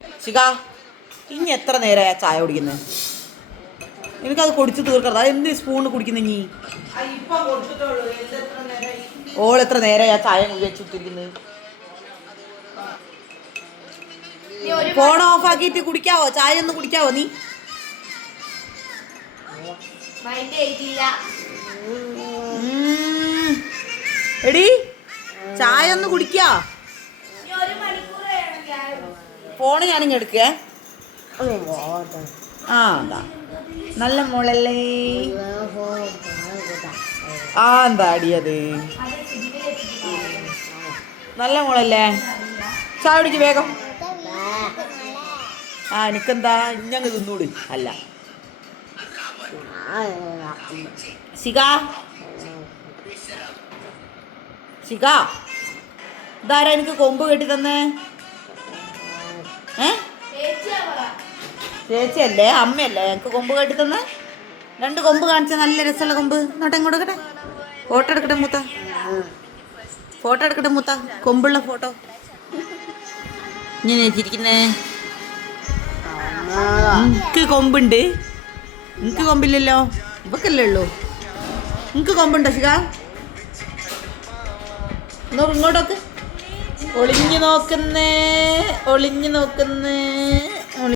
ശിഖ, ഇനി എത്ര നേരമാ ചായ കുടിക്കുന്നത്? എനിക്കത് കുടിച്ച് തീർക്കരുത്. അത് എന്ത് സ്പൂണ് കുടിക്കുന്ന നീ? ഓൾ എത്ര നേരമാ ചായ വെച്ചിട്ടിരിക്കുന്നത്? ഫോൺ ഓഫ് ആക്കിയിട്ട് കുടിക്കാവോ? ചായ ഒന്ന് കുടിക്കാവോ നീ? എടി, ചായ ഒന്ന് കുടിക്കാ. ഫോണ് ഞാനിങ്ങ് എടുക്കേ. ആ, എന്താ നല്ല മോളല്ലേ. ആ, എന്താ അടിയത്? നല്ല മോളല്ലേ. ചായ കുടിക്ക് വേഗം. ആ, എനിക്കെന്താ ഇഞ്ഞങ്ങ് തിന്നൂട്. അല്ല ശിഖ, ശിഖ, ഇതാരാ എനിക്ക് കൊമ്പ് കെട്ടി തന്നേ? ചേച്ചിയല്ലേ, അമ്മയല്ലേ എനിക്ക് കൊമ്പ് കെട്ടി തന്നേ? 2 കൊമ്പ് കാണിച്ച നല്ല രസമുള്ള കൊമ്പ്. ഇങ്ങോട്ടെ ഇങ്ങോട്ടെ. ഫോട്ടോ എടുക്കട്ടെ മൂത്ത, ഫോട്ടോ എടുക്കട്ടെ മൂത്ത. കൊമ്പുള്ള ഫോട്ടോ. ഇങ്ങനെ ചിരിക്കുന്നേ. എനിക്ക് കൊമ്പുണ്ട്. എനിക്ക് കൊമ്പില്ലല്ലോ. ഇവക്കല്ലേ ഉള്ളൂ. എനിക്ക് കൊമ്പുണ്ടോ ശിഖ? ഇങ്ങോട്ടൊക്കെ ഒളിഞ്ഞു നോക്കുന്നേ, ഒളിഞ്ഞു നോക്കുന്നേ.